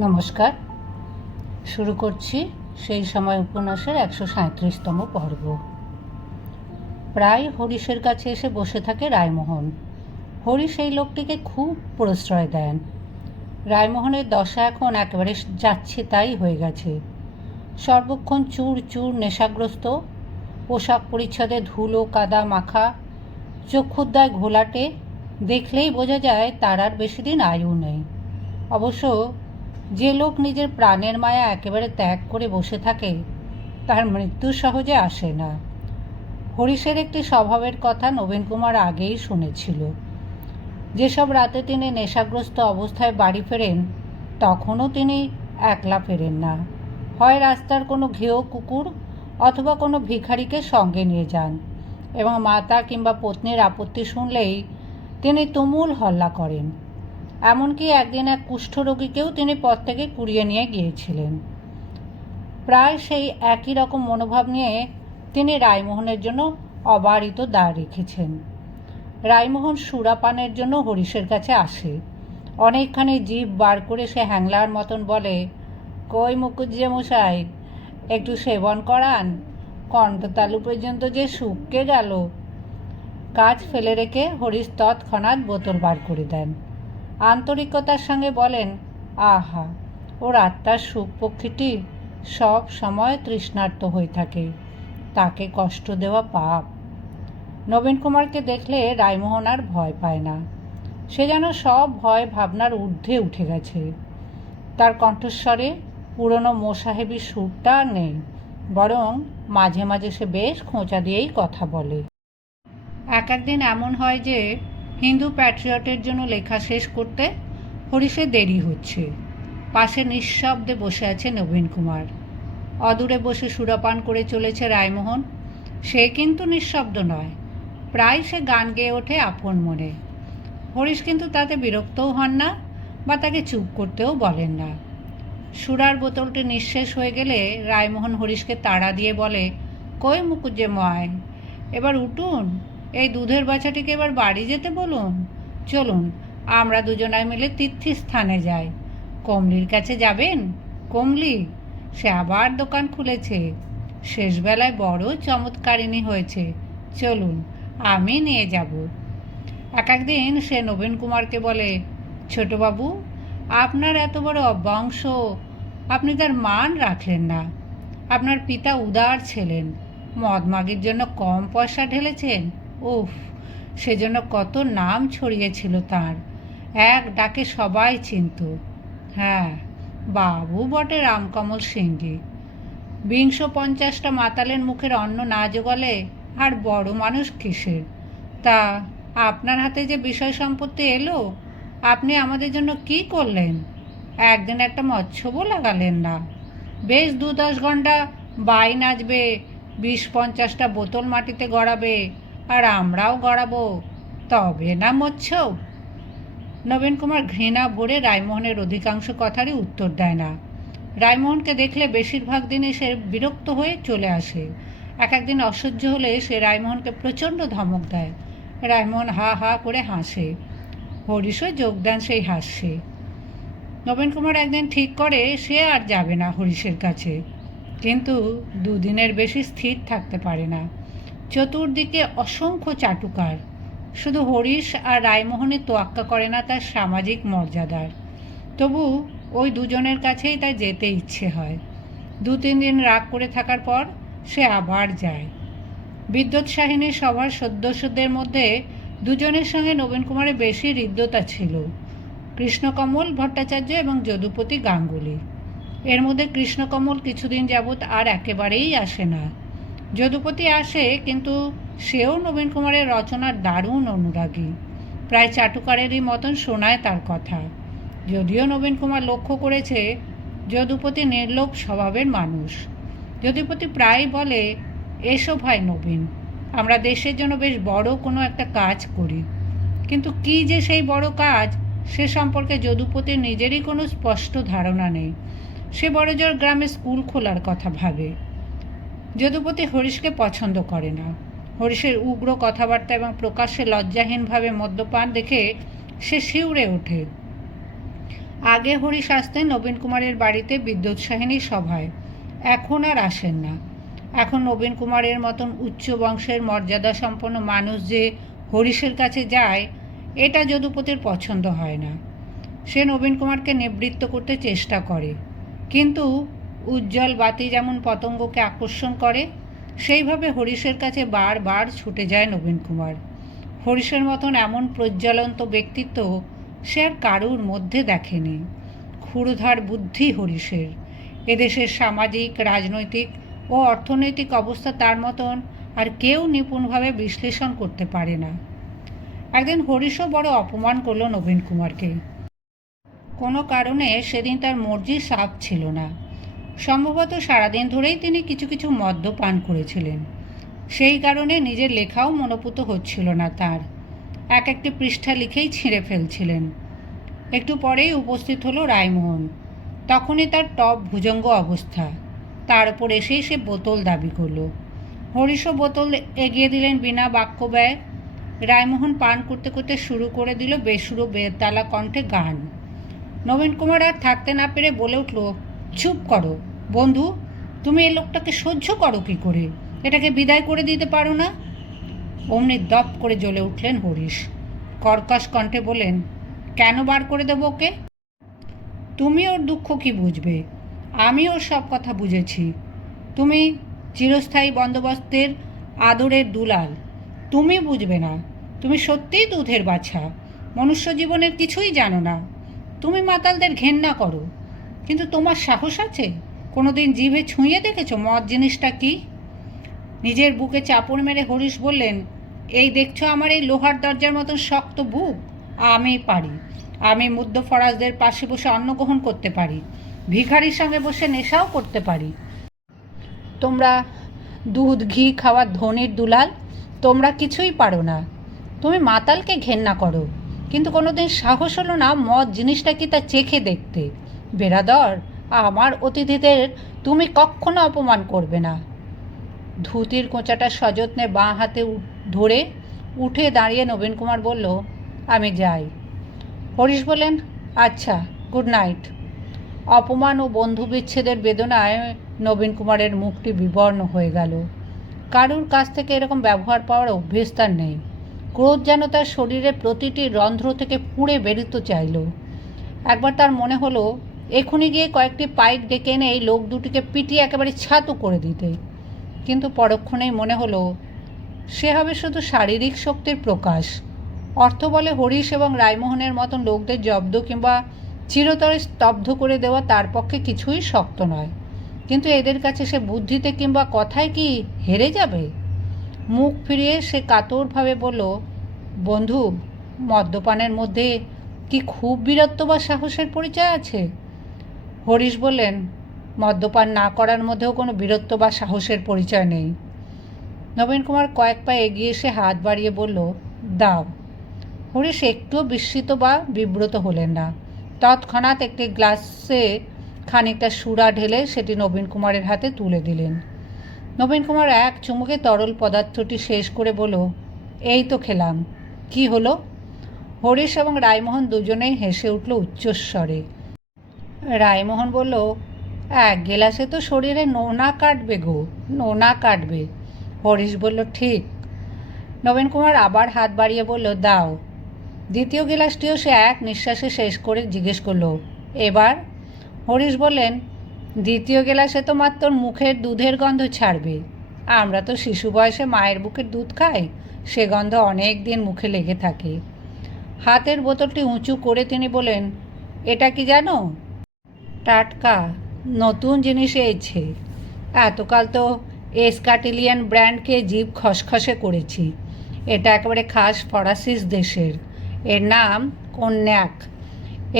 নমস্কার। শুরু করছি সেই সময় উপন্যাসের 137তম পর্ব। প্রায় হরিশের কাছে এসে বসে থাকে রায়মোহন। হরিশ এই লোকটিকে খুব প্রশ্রয় দেন। রায়মোহনের দশা এখন একেবারে যাচ্ছে তাই হয়ে গেছে। সর্বক্ষণ চূর চূর নেশাগ্রস্ত, পোশাক পরিচ্ছদে ধুলো কাদা মাখা, চক্ষুদ্দায় ঘোলাটে, দেখলেই বোঝা যায় তার আর বেশি দিন আয়ু নেই। অবশ্য যে লোক নিজের প্রাণের মায়া একেবারে ত্যাগ করে বসে থাকে তার মৃত্যু সহজে আসে না। হরিশের একটি স্বভাবের কথা নবীন কুমার আগেই শুনেছিল। যেসব রাতে তিনি নেশাগ্রস্ত অবস্থায় বাড়ি ফেরেন তখনও তিনি একলা ফেরেন না, হয় রাস্তার কোনো ঘেয় কুকুর অথবা কোনো ভিখারিকে সঙ্গে নিয়ে যান, এবং মাতা কিংবা পত্নীর আপত্তি শুনলেই তিনি তুমুল হল্লা করেন। এমনকি একদিন এক কুষ্ঠরোগীকেও তিনি পথ থেকে কুড়িয়ে নিয়ে গিয়েছিলেন। প্রায় সেই একই রকম মনোভাব নিয়ে তিনি রায়মোহনের জন্য অবারিত দ্বার রেখেছেন। রায়মোহন সুরাপানের জন্য হরিশের কাছে আসে। অনেকখানি জিভ বার করে সে হ্যাংলার মতন বলে, কই মুকুজ্জে মশাই, একটু সেবন করান, কণ্ঠতালু পর্যন্ত যে শুকিয়ে গেল। কাজ ফেলে রেখে হরিশ তৎক্ষণাৎ বোতল বার করে দেন। আন্তরিকতার সঙ্গে বলেন, আহা, ওর আত্মার সুখ পক্ষীটি সব সময় তৃষ্ণার্ত হয়ে থাকে, তাকে কষ্ট দেওয়া পাপ। নবীন কুমারকে দেখলে রায়মোহন আর ভয় পায় না। সে যেন সব ভয় ভাবনার ঊর্ধ্বে উঠে গেছে। তার কণ্ঠস্বরে পুরনো মোসাহেবি সুরটা আর নেই, বরং মাঝে মাঝে সে বেশ খোঁচা দিয়েই কথা বলে। এক একদিন এমন হয় যে হিন্দু প্যাট্রিয়টের জন্য লেখা শেষ করতে হরিশের দেরি হচ্ছে। পাশে নিঃশব্দে বসে আছে নবীন কুমার। অদূরে বসে সুরাপান করে চলেছে রায়মোহন। সে কিন্তু নিঃশব্দ নয়, প্রায় সে গান গেয়ে ওঠে আপন মনে। হরিশ কিন্তু তাতে বিরক্তও হন না বা তাকে চুপ করতেও বলেন না। সুরার বোতলটি নিঃশেষ হয়ে গেলে রায়মোহন হরিশকে তাড়া দিয়ে বলে, কই মুকুজ্জে ময়, এবার উঠুন, এই দুধের বাচ্চাটিকে এবার বাড়ি যেতে বলুন। চলুন, আমরা দুজনায় মিলে তীর্থস্থানে যাই। কমলির কাছে যাবেন? কমলি, সে আবার দোকান খুলেছে, শেষবেলায় বড় চমৎকারিণী হয়েছে, চলুন, আমি নিয়ে যাব। এক একদিন সে নবীন কুমারকে বলে, ছোটবাবু, আপনার এত বড় অবংশ, আপনি তার মান রাখলেন না। আপনার পিতা উদার ছিলেন, মদমাগির জন্য কম পয়সা ঢেলেছেন। উফ, সেজন্য কত নাম ছড়িয়েছিল তার, এক ডাকে সবাই চিনত। হ্যাঁ, বাবু বটে রামকমল সিংজি। 250টা মাতালের মুখের অন্ন না জোগালে আর বড় মানুষ কিসের? তা আপনার হাতে যে বিষয় সম্পত্তি এলো, আপনি আমাদের জন্য কি করলেন? একদিন একটা মৎস্যবও লাগালেন না। বেশ 2-10 ঘন্টা বাই নাচবে, 20-50টা বোতল মাটিতে গড়াবে, আর আমরাও গড়াবো, তবে না মৎস্য? নবীন কুমার ঘৃণা ভরে রায়মোহনের অধিকাংশ কথারই উত্তর দেয় না। রায়মোহনকে দেখলে বেশিরভাগ দিনই সে বিরক্ত হয়ে চলে আসে। এক একদিন অসহ্য হলে সে রায়মোহনকে প্রচণ্ড ধমক দেয়। রায়মোহন হা হা করে হাসে। হরিশও যোগ দেন সেই হাসে। নবীন কুমার একদিন ঠিক করে সে আর যাবে না হরিশের কাছে, কিন্তু দুদিনের বেশি স্থির থাকতে পারে না। চতুর্দিকে অসংখ্য চাটুকার, শুধু হরিশ আর রায়মোহনের তোয়াক্কা করে না তার সামাজিক মর্যাদার। তবু ওই দুজনের কাছেই তাই যেতে ইচ্ছে হয়। 2-3 দিন রাগ করে থাকার পর সে আবার যায়। বিদ্যোৎসাহিনীর সভার সদস্যদের মধ্যে দুজনের সঙ্গে নবীন কুমারের বেশি হৃদ্যতা ছিল, কৃষ্ণকমল ভট্টাচার্য এবং যদুপতি গাঙ্গুলি। এর মধ্যে কৃষ্ণকমল কিছুদিন যাবৎ আর একেবারেই আসে না। যদুপতি আসে, কিন্তু সেও নবীন কুমারের রচনার দারুণ অনুরাগী। প্রায় চাটুকারেরই মতন শোনায় তার কথা। যদিও নবীন কুমার লক্ষ্য করেছে যদুপতি নির্লোভ স্বভাবের মানুষ। যদুপতি প্রায় বলে, এসো ভাই নবীন, আমরা দেশের জন্য বেশ বড় কোনো একটা কাজ করি। কিন্তু কী যে সেই বড় কাজ, সে সম্পর্কে যদুপতির নিজেরই কোনো স্পষ্ট ধারণা নেই। সে বড়জোর গ্রামে স্কুল খোলার কথা ভাবে। যদুপতি হরিশকে পছন্দ করে না। হরিশের উগ্র কথাবার্তা এবং প্রকাশ্যে লজ্জাহীনভাবে মদ্যপান দেখে সে শিউরে ওঠে। আগে হরিশ আসতেন নবীন কুমারের বাড়িতে বিদ্যুৎসাহিনীর সভায়, এখন আর আসেন না। এখন নবীন কুমারের মতন উচ্চ বংশের মর্যাদা সম্পন্ন মানুষ যে হরিশের কাছে যায়, এটা যদুপতির পছন্দ হয় না। সে নবীন কুমারকে নিবৃত্ত করতে চেষ্টা করে, কিন্তু উজ্জ্বল বাতি যেমন পতঙ্গকে আকর্ষণ করে, সেইভাবে হরিশের কাছে বারবার ছুটে যায় নবীন কুমার। হরিশের মতন এমন প্রজ্বলন্ত ব্যক্তিত্ব সে আর কারুর মধ্যে দেখেনি। ক্ষুরধার বুদ্ধি হরিশের। এদেশের সামাজিক, রাজনৈতিক ও অর্থনৈতিক অবস্থা তার মতন আর কেউ নিপুণভাবে বিশ্লেষণ করতে পারে না। একদিন হরিশও বড় অপমান করল নবীন কুমারকে। কোনো কারণে সেদিন তার মর্জি সাফ ছিল না। সম্ভবত সারাদিন ধরেই তিনি কিছু কিছু মদ্যপান করেছিলেন। সেই কারণে নিজের লেখাও মনোপুত হচ্ছিল না তার। একটি পৃষ্ঠা লিখেই ছিঁড়ে ফেলছিলেন। একটু পরেই উপস্থিত হলো রায়মোহন। তখনই তার টপ ভুজঙ্গ অবস্থা। তার উপর এসেই সে বোতল দাবি করল। হরিশও বোতল এগিয়ে দিলেন বিনা বাক্য ব্যয়। রায়মোহন পান করতে করতে শুরু করে দিল বেসুরো বেতালা কণ্ঠে গান। নবীন কুমার আর থাকতে না পেরে বলে উঠল, চুপ করো বন্ধু, তুমি এই লোকটাকে সহ্য করো কি করে? এটাকে বিদায় করে দিতে পারো না? অমনি দপ করে জ্বলে উঠলেন হরিশ। কর্কশ কণ্ঠে বলেন, কেন বার করে দেবো ওকে? তুমি ওর দুঃখ কি বুঝবে? আমি ওর সব কথা বুঝেছি। তুমি চিরস্থায়ী বন্দোবস্তের আদরের দুলাল, তুমি বুঝবে না। তুমি সত্যিই দুধের বাছা, মনুষ্য জীবনের কিছুই জানো না। তুমি মাতালদের ঘেন্না করো, কিন্তু তোমার সাহস আছে? কোনোদিন জিভে ছুঁয়ে দেখেছো মদ জিনিসটা কি? নিজের বুকে চাপড় মেরে হরিশ বললেন, এই দেখছো আমার এই লোহার দরজার মতন শক্ত বুক? আমি পারি। আমি মুদ্দ ফরাজদের পাশে বসে অন্ন গ্রহণ করতে পারি, ভিখারির সঙ্গে বসে নেশাও করতে পারি। তোমরা দুধ ঘি খাওয়া ধনির দুলাল, তোমরা কিছুই পারো না। তুমি মাতালকে ঘেন্না করো, কিন্তু কোনোদিন সাহস হলো না মদ জিনিসটা কি তা চেখে দেখতে। বেরাদর, আমার অতিথিদের তুমি কখনো অপমান করবে না। ধুতির কোঁচাটা সযত্নে বাঁ হাতে ধরে উঠে দাঁড়িয়ে নবীন কুমার বলল, আমি যাই। হরিশ বললেন, আচ্ছা, গুড নাইট। অপমান ও বন্ধু বিচ্ছেদের বেদনায় নবীন কুমারের মুখটি বিবর্ণ হয়ে গেল। কারুর কাছ থেকে এরকম ব্যবহার পাওয়ার অভ্যেস তার নেই। ক্রোধ যেন তার শরীরের প্রতিটি রন্ধ্র থেকে পুড়ে বেরোতে চাইল। একবার তার মনে হলো এখনই গিয়ে কয়েকটি পাইক ডেকে এনে এই লোক দুটিকে পিটিয়ে একেবারে ছাতু করে দিতে, কিন্তু পরক্ষণেই মনে হলো সে হবে শুধু শারীরিক শক্তির প্রকাশ। অর্থ বলে হরিশ এবং রায়মোহনের মতন লোকদের জব্দ কিংবা চিরতরে স্তব্ধ করে দেওয়া তার পক্ষে কিছুই শক্ত নয়, কিন্তু এদের কাছে সে বুদ্ধিতে কিংবা কথায় কি হেরে যাবে? মুখ ফিরিয়ে সে কাতরভাবে বলল, বন্ধু, মদ্যপানের মধ্যে কি খুব বীরত্ব বা সাহসের পরিচয় আছে? হরিশ বললেন, মদ্যপান না করার মধ্যেও কোনো বীরত্ব বা সাহসের পরিচয় নেই। নবীন কুমার কয়েক পা এগিয়ে এসে হাত বাড়িয়ে বলল, দাও। হরিশ একটুও বিস্মিত বা বিব্রত হলেন না। তৎক্ষণাৎ একটি গ্লাসে খানিকটা সুরা ঢেলে সেটি নবীন কুমারের হাতে তুলে দিলেন। নবীন কুমার এক চুমুকে তরল পদার্থটি শেষ করে বলল, এই তো খেলাম, কি হলো? হরিশ এবং রায়মোহন দুজনেই হেসে উঠল উচ্চস্বরে। রায়মোহন বলল, এক গেলাসে তো শরীরে নোনা কাটবে গো, নোনা কাটবে। হরিশ বলল, ঠিক। নবীন কুমার আবার হাত বাড়িয়ে বলল, দাও। দ্বিতীয় গেলাসটিও সে এক নিঃশ্বাসে শেষ করে জিজ্ঞেস করল, এবার? হরিশ বললেন, দ্বিতীয় গেলাসে তো মাত্র মুখের দুধের গন্ধ ছাড়বে। আমরা তো শিশু বয়সে মায়ের বুকের দুধ খাই, সে গন্ধ অনেক দিন মুখে লেগে থাকে। হাতের বোতলটি উঁচু করে তিনি বলেন, এটা কি জানো? টাটকা নতুন জিনিস এসেছে। এতকাল তো এসকাটিলিয়ান ব্র্যান্ডকে জিভ খসখসে করেছি। এটা একেবারে খাস ফরাসিস দেশের। এর নাম কন্যাক।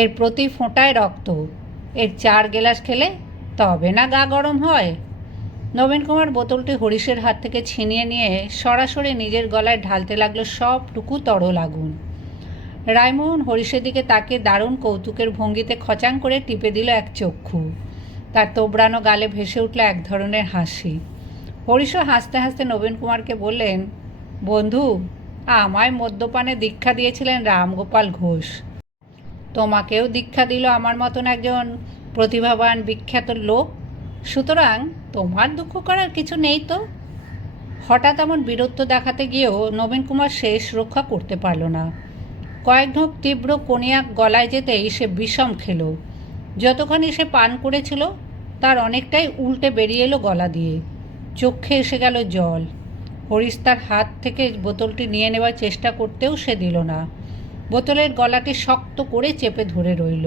এর প্রতি ফোঁটায় রক্ত। এর 4 গেলাস খেলে তবে না গা গরম হয়। নবীন কুমার বোতলটি হরিশের হাত থেকে ছিনিয়ে নিয়ে সরাসরি নিজের গলায় ঢালতে লাগলো সবটুকু তরল আগুন। রায়মোহন হরিশের দিকে তাকে দারুণ কৌতুকের ভঙ্গিতে খচাং করে টিপে দিল এক চক্ষু। তার তোবড়ানো গালে ভেসে উঠল এক ধরনের হাসি। হরিশও হাসতে হাসতে নবীন কুমারকে বললেন, বন্ধু, আমায় মদ্যপানে দীক্ষা দিয়েছিলেন রামগোপাল ঘোষ। তোমাকেও দীক্ষা দিল আমার মতন একজন প্রতিভাবান বিখ্যাত লোক, সুতরাং তোমার দুঃখ করার কিছু নেই তো। হঠাৎ এমন বীরত্ব দেখাতে গিয়েও নবীন কুমার শেষ রক্ষা করতে পারল না। কয়েক ঢোক তীব্র কনিয়াক গলায় যেতেই সে বিষম খেল। যতখানি সে পান করেছিল তার অনেকটাই উল্টে বেরিয়ে এলো গলা দিয়ে। চোখে এসে গেল জল। হরিশ তার হাত থেকে বোতলটি নিয়ে নেওয়ার চেষ্টা করতেও সে দিল না। বোতলের গলাটি শক্ত করে চেপে ধরে রইল।